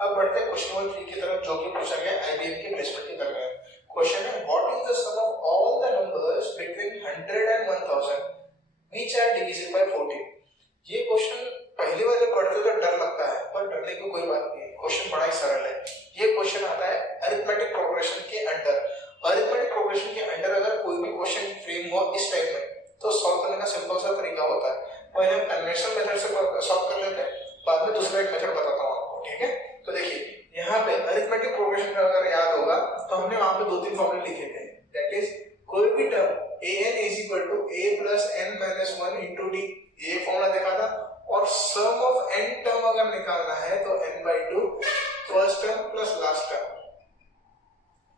अब बढ़ते हैं क्वेश्चन नंबर 3 की तरफ, जो कि पूछा गया आईबीएम के प्लेसमेंट के दरमियान। क्वेश्चन है what is the sum of all the numbers between 100 and 1000 which are divisible by 14। ये क्वेश्चन पहली बार जब पढ़ते तो डर लगता है, पर डरने की कोई बात नहीं है, क्वेश्चन बड़ा ही सरल है। ये क्वेश्चन आता है अरिथमेटिक प्रोग्रेशन के अंडर। अरिथमेटिक प्रोग्रेशन के अंडर अगर कोई भी क्वेश्चन फ्रेम हो इस टाइप में तो सॉल्व करने का सिंपल सा तरीका होता है। पहले हम कन्वेंशनल मेथड से सॉल्व कर लेते हैं, बाद में दूसरा एक मेथड बताता हूं आपको, ठीक है। तो देखिए यहाँ पे अरिथमेटिक प्रोग्रेशन का अगर याद होगा तो हमने वहां पे दो तीन फॉर्मूले लिखे थे, दैट इज कोई भी term an is equal to a plus n minus 1 into d, ये फॉर्मूला देखा था। और सम ऑफ n टर्म अगर निकालना है तो n by 2 first term plus last term,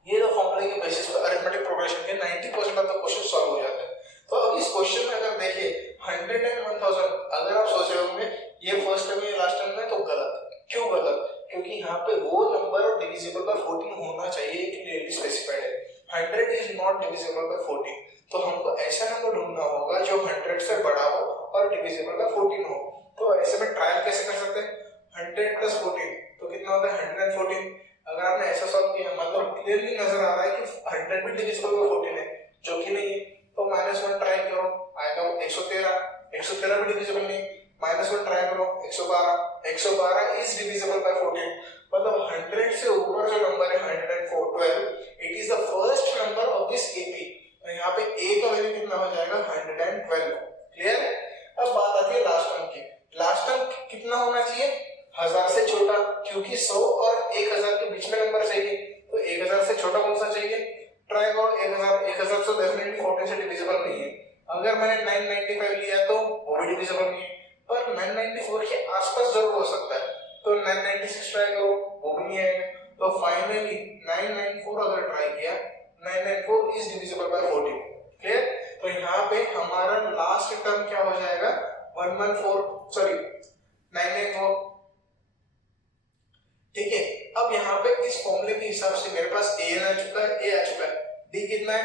ये दो फॉर्मूले के बेसिस पर अरिथमेटिक प्रोग्रेशन के 90% ऑफ द क्वेश्चन सॉल्व हो जाते हैं। तो अब इस क्वेश्चन में अगर देखिए 100 एंड 1000, अगर आप सोच रहे होंगे ये फर्स्ट टर्म है लास्ट टर्म है तो गलत। क्यों गलत? क्योंकि यहाँ पे वो नंबर डिविजिबल बाय 14 होना चाहिए, क्लियरली स्पेसिफाइड है। 100 इज नॉट डिविजिबल बाय 14, तो हमको ऐसा नंबर ढूंढना होगा जो 100 से बड़ा हो और डिविजिबल बाय 14 हो। तो ऐसे में ट्रायल कैसे कर सकते हैं? 100 प्लस 14 तो कितना होता है 114। अगर आपने ऐसा सॉल्व किया मतलब क्लियरली नजर आ रहा है कि 100 भी डिविजिबल बाय 14 है, जो कि नहीं है, तो -1 ट्राई करो, आएगा 113। 113 भी डिविजिबल नहीं, -1 ट्राई करो 112। 112 इज डिविजिबल बाय 14, मतलब 100 से ऊपर जो नंबर है 112, it is the first number of this AP. तो यहाँ पे a का वैल्यू कितना हो जाएगा 112। क्लियर? अब बात आती है लास्ट टर्म की। लास्ट टर्म कितना होना चाहिए? 1000 से छोटा, क्योंकि 100 और 1000 के बीच में नंबर चाहिए, तो 1000 से छोटा कौन सा चाहिए? ट्राई करो 1000 तो डेफिनेटली 14 से डिविजिबल नहीं है। अगर मैंने 995 लिया तो वो भी डिविजिबल नहीं है, पर 994 के आसपास जरूर हो सकता है, तो 996 ट्राई करो, वो भी नहीं आएगा। तो फाइनली 994 अगर ट्राई किया, 994 इज डिविजिबल बाय 14। क्लियर? तो यहाँ पे हमारा लास्ट टर्म क्या हो जाएगा 994। ठीक है। अब यहाँ पे इस फॉर्मूले के हिसाब से मेरे पास an आ चुका है, a आ चुका है, d कितना है?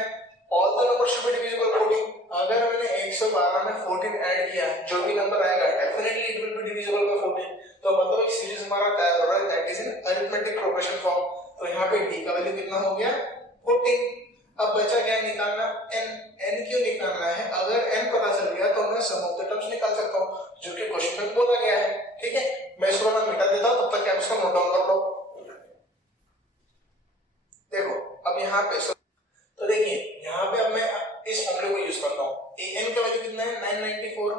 All the number should be divisible 14। अगर मैंने 112 में 14 ऐड किया, जो भी नंबर आएगा definitely it will be divisible by 14। तो मतलब एक सीरीज हमारा तैयार हो रहा है, that is in arithmetic progression form. तो यहाँ पे d का वैल्यू कितना हो गया 14। अब बचा क्या निकालना? n क्यों निकालना है? अगर n पता चल गया तो मैं सम ऑफ द टर्म्स निकाल सकता हूँ, जो कि क्वेश्चन में बोला गया है। ठीक है, मैं इसको ना मिटा देता हूँ, तब तक आप इसका नोट डाउन कर लो। देखो अब यहाँ पे तो देखिए यहाँ पे अब मैं इस फॉर्मूले को यूज करता हूँ। n का वैल्यू कितना है 994,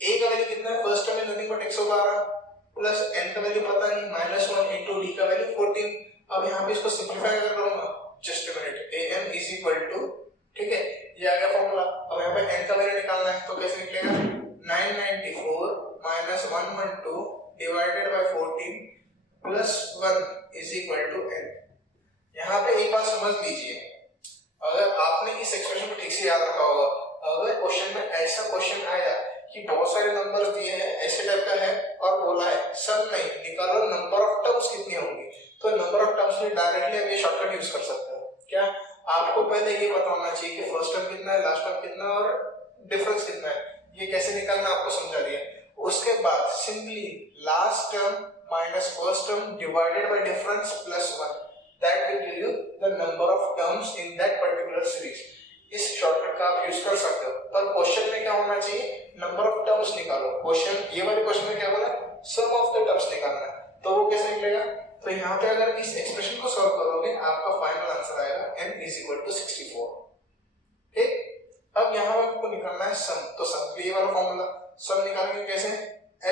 a का वैल्यू कितना है फर्स्ट टर्म में नथिंग बट 112 प्लस n का वैल्यू पता नहीं -1 इनटू d का वैल्यू 14। अब यहाँ पे इसको सिंपलीफाई अगर करूंगा, just a minute, an is equal to, ठीक है, ये आ गया फॉर्मूला। अब यहाँ पे n का वैल्यू निकालना है तो कैसे निकलेगा? 994 112 divided by 14 plus 1 is equal to n। यहाँ पे एक बात समझ लीजिए, अगर आपने इस एक्सप्रेशन को ठीक से याद रखा होगा, अगर क्वेश्चन में ऐसा क्वेश्चन आया कि बहुत सारे नंबर्स दिए हैं, ऐसे टाइप का है और बोला है सब नहीं निकालो नंबर ऑफ टर्म्स कितनी होंगी, तो नंबर ऑफ टर्म्स में डायरेक्टली आप ये शॉर्टकट यूज कर सकते हो। क्या आपको पहले ये पता होना चाहिए कि फर्स्ट टर्म कितना है, लास्ट टर्म कितना है और डिफरेंस कितना है, ये कैसे निकालना आपको समझा दिया। उसके बाद simply last term minus first term divided by difference plus 1, that will give you the number of terms in that particular series। इस शॉर्टकट का आप यूज कर सकते हो, पर क्वेश्चन में क्या होना चाहिए? नंबर ऑफ टर्म्स निकालो। क्वेश्चन ये वाले क्वेश्चन में क्या बोला? सम ऑफ द टर्म्स निकालना है, तो वो कैसे निकलेगा? तो यहाँ पे अगर इस एक्सप्रेशन को सॉल्व करोगे आपका फाइनल आंसर आएगा n is equal to 64। ठीक, अब यहाँ पे आपको निकालना है सम, तो सम ये वाला फॉर्मूला, सम निकालेंगे कैसे?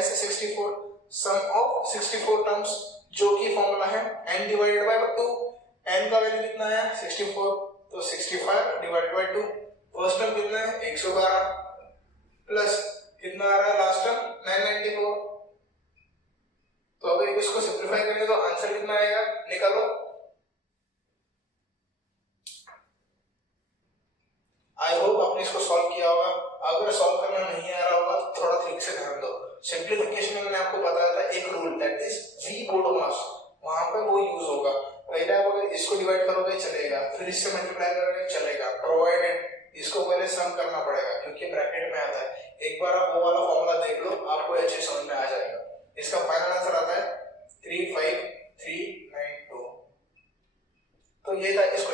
s64 सम ऑफ 64 टर्म्स, जो कि फॉर्मूला है n डिवाइडेड बाय 2। n का वैल्यू कितना आया 64, तो 65 डिवाइडेड बाय 2। फर्स्ट टर्म कितना है 112 प्लस कितना आ रहा है लास्ट टर्म 994। तो अगर इसको सिंपलीफाई करेंगे तो आंसर कितना आएगा निकालो। आई होप आपने इसको सॉल्व किया होगा। अगर सॉल्व करना नहीं आ रहा होगा तो थोड़ा ठीक से ध्यान दो। सिंपलीफिकेशन में मैंने आपको बताया था एक रूल, दैट इज v बोडोमास, वहां पे वो यूज होगा। पहले आप अगर इसको डिवाइड करोगे चलेगा, फिर इससे मल्टीप्लाई करोगे चलेगा, प्रोवाइडेड इसको पहले सम करना पड़ेगा क्योंकि ब्रैकेट में आता है। एक बार आप वो वाला फॉर्मूला देख लो, आपको अच्छे समझ में आ जाएगा। इसका फाइनल आंसर आता है 3, 5 ये था, इसको